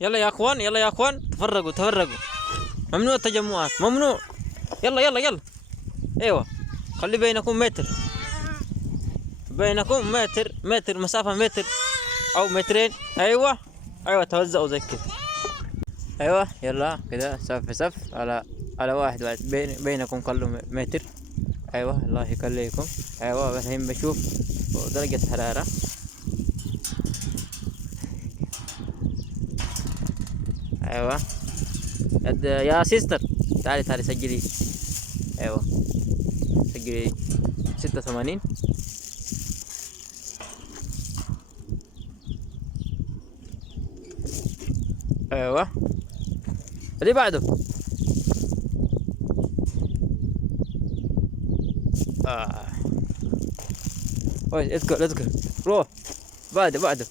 يلا يا اخوان، يلا يا اخوان، تفرقوا تفرقوا. ممنوع التجمعات، ممنوع. يلا يلا يلا. ايوه. خلي بينكم متر، بينكم متر، متر مسافة، متر او مترين. ايوه. ايوه توزعوا زي كده. ايوه يلا كده صف في صف، على واحد واحد، بينكم كله متر. ايوه الله يخليكم. ايوه الحين بشوف درجة حرارة. ايوه يا سيستر، تعالي تعالي سجلي. ايوه سجلي 86. ايوه اللي بعده. آه. اذكر اذكر، روح بعده بعده.